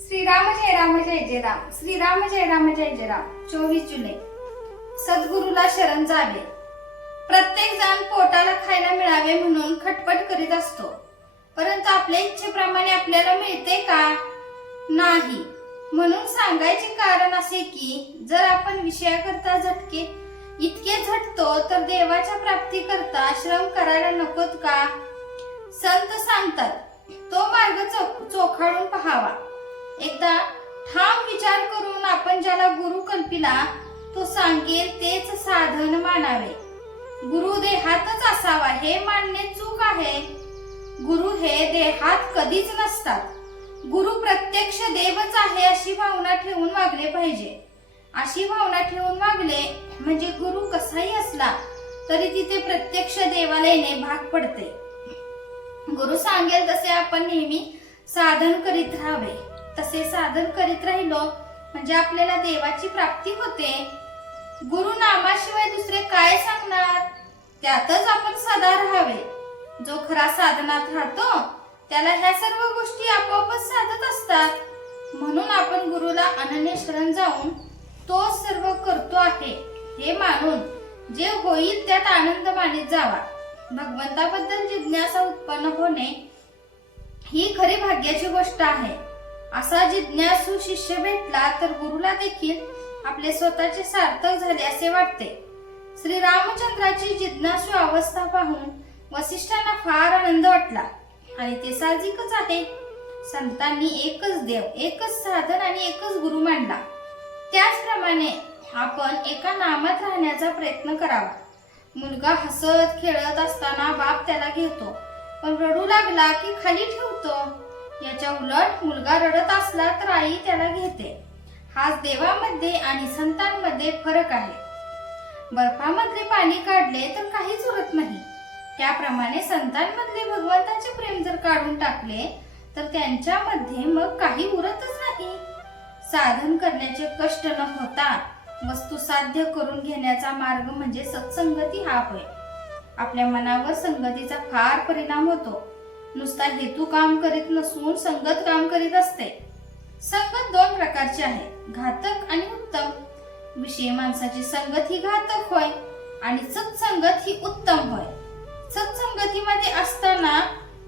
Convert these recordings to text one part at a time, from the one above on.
श्रीराम जय राम जय जय राम, श्रीराम जय राम जय जय राम। 24 जुलै सद्गुरूला शरण जावे। प्रत्येक जण पोटाला खायला मिळावे म्हणून खटपट करीत असतो, परंतु आपल्या इच्छेप्रमाणे आपल्याला मिळते का? नाही। म्हणून सांगायचे कारण असे की जर आपण विषयाकरता इतके झटतो तर देवाच्या प्राप्ती करता श्रम करायला नकोत का? संत सांगतात तो मार्ग चोखाळून पहावा। एकदा ठाम विचार करून आपण ज्याला गुरु कल्पिला तो सांगेल तेच साधन मानावे। गुरु देहातच असावा हे मानणे चूक आहे। गुरु हे देहात कधीच नसतात। गुरु प्रत्यक्ष देवच आहे अशी भावना ठेवून वागले पाहिजे। अशी भावना ठेवून वागले म्हणजे गुरु कसाही असला तरी तिथे प्रत्यक्ष देवाला येणे भाग पडते। गुरु सांगेल तसे आपण नेहमी साधन करीत राहावे। तसे साधन करीत राहिलो म्हणजे आपल्याला देवाची प्राप्ती होते। गुरु नामाशिवाय दुसरे काय सांगणार? त्यातच आपण सदा राहावे। जो खरा साधनात राहतो त्याला ह्या सर्व गोष्टी आपोआपच साधत असतात। म्हणून आपण गुरुला अनन्य शरण जाऊन तो सर्व करतो आहे हे मानून जे होईल त्यात आनंद मानित जावा। भगवंताबद्दल जिज्ञासा उत्पन्न होणे ही खरी भाग्याची गोष्ट आहे। असा जिज्ञासू शिष्य भेटला तर गुरुला देखील आपले स्वतःचे सार्थक झाले असे वाटते। श्री रामचंद्राची जिज्ञासू अवस्था पाहून वसिष्ठांना फार आनंद वाटला आणि ते साहजिकच आहे। संतांनी एकच देव, एकच साधन आणि एकच गुरु मानला। त्याचप्रमाणे आपण एका नामात राहण्याचा प्रयत्न करावा। मुलगा हसत खेळत असताना बाप त्याला घेतो, पण रडू लागला की खाली ठेवतो। याच्या उलट मुलगा रडत असला तर आई त्याला घेते। हाच देवामध्ये आणि संतांमध्ये फरक आहे। बर्फामधले पाणी काढले तर काहीच उरत नाही, त्याप्रमाणे संतांमधले भगवंताचे प्रेम जर काढून टाकले तर त्यांच्यामध्ये मग काही उरतच नाही। साधन करण्याचे कष्ट न होता वस्तू साध्य करून घेण्याचा मार्ग म्हणजे सत्संगती हा होय। आपल्या मनावर संगतीचा फार परिणाम होतो। नुसता हेतू काम करीत नसून संगत काम करीत असते। संगत दोन प्रकारची आहे, घातक आणि उत्तम। विषय माणसाची संगत ही घातक होय आणि सत्संगत ही उत्तम होय। सत्संगतीमध्ये असताना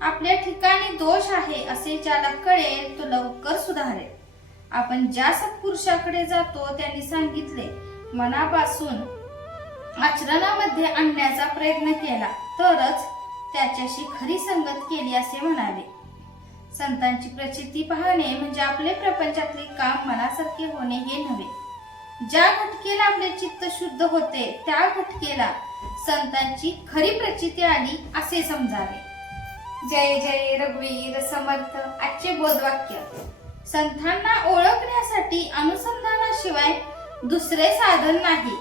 आपल्या ठिकाणी दोष आहे असे ज्याला कळेल तो लवकर सुधारेल। आपण ज्या सत्पुरुषाकडे जातो त्यांनी सांगितले मनापासून आचरणामध्ये आणण्याचा प्रयत्न केला तरच त्याच्याशी खरी संगत केली असे म्हणावे। संतांची प्रचिती पाहणे म्हणजे आपले प्रपंचातले काम मनासारखे होणे हे नव्हे। ज्या घटकेला आपले चित्त शुद्ध होते त्या घटकेला संतांची खरी प्रचिती आली असे समजावे। जय जय रघुवीर समर्थ। आजचे बोधवाक्य, संतांना ओळखण्यासाठी अनुसंधानाशिवाय दुसरे साधन नाही।